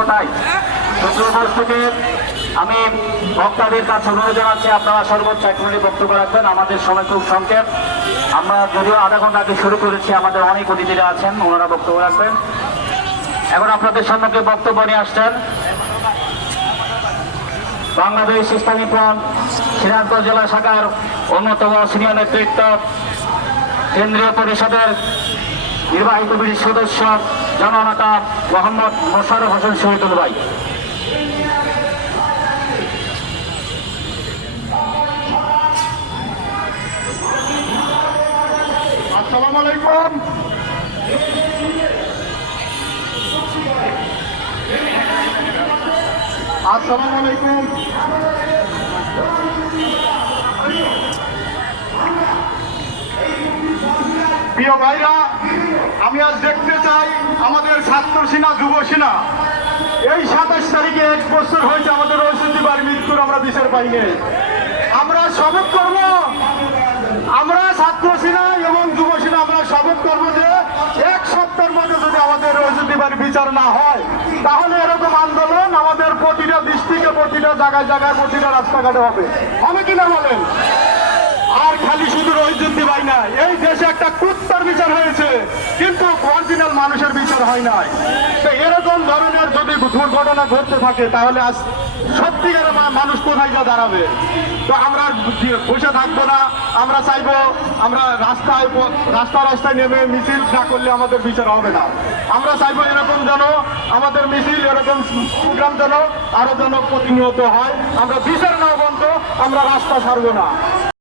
সত্যতাই। থেকে আমি বক্তাদের কাছে অনুরোধ জানাচ্ছি আপনারা সর্বোচ্চ 1 মিনিট বক্তব্য রাখবেন। আমাদের সময় খুব সংক্ষেপ। আমরা যদিও আধা ঘন্টা আগে শুরু করেছি, আমাদের অনেক অতিথিরা আছেন, ওনারা বক্তব্য রাখবেন। এখন আপনাদের সম্মুখে বক্তব্য নিয়ে আসছেন বাংলাদেশ ইসলামী ফ্রন্ট সিরাজগঞ্জ জেলা শাখার অন্যতম সিনিয়র নেতৃত্ব, কেন্দ্রীয় পরিষদের নির্বাহী কমিটির সদস্য জননেতা মোহাম্মদ মোশাররফ হোসেন শহীদুল ভাই। আসসালামু আলাইকুম। আসসালামু আলাইকুম। প্রিয় ভাইরা, আমি আজ দেখতে চাই আমাদের ছাত্র সেনা, যুব সেনা, এই 27 তারিখে 1 বছর হয়েছে আমাদের ঐশীবার মৃত্যুর আমরা বিচার পাইনি। আমরা শপথ করব, আমরা ছাত্র সেনা এবং যুব সেনা আমরা শপথ করব যে 1 সপ্তাহের মধ্যে যদি আমাদের ঐশীবার বিচার না হয়, তাহলে এরকম আন্দোলন আমাদের প্রতিটা ডিস্ট্রিক্টে, প্রতিটা জায়গায় জায়গায়, প্রতিটা রাস্তাঘাটে হবে। হবে কিনা বলেন? আর খালি শুধু রহিজুদ্দি ভাই না, এই দেশে একটা কুত্তার বিচার হয়েছে, কিন্তু অরিজিনাল মানুষের বিচার হয় নাই। তো এরকম ধরনের যদি দুর্ঘটনা ঘটতে থাকে, তাহলে আজ সত্যিকারের মানুষ কোথায় যা দাঁড়াবে? তো আমরা বসে থাকবো না। আমরা চাইবো আমরা রাস্তায় নেমে মিছিল না করলে আমাদের বিচার হবে না। আমরা চাইবো এরকম যেন আমাদের মিছিল, এরকম প্রোগ্রাম যেন আরো যেন প্রতিনিয়ত হয়। আমরা বিচার না বন্ধ, আমরা রাস্তা ছাড়বো না।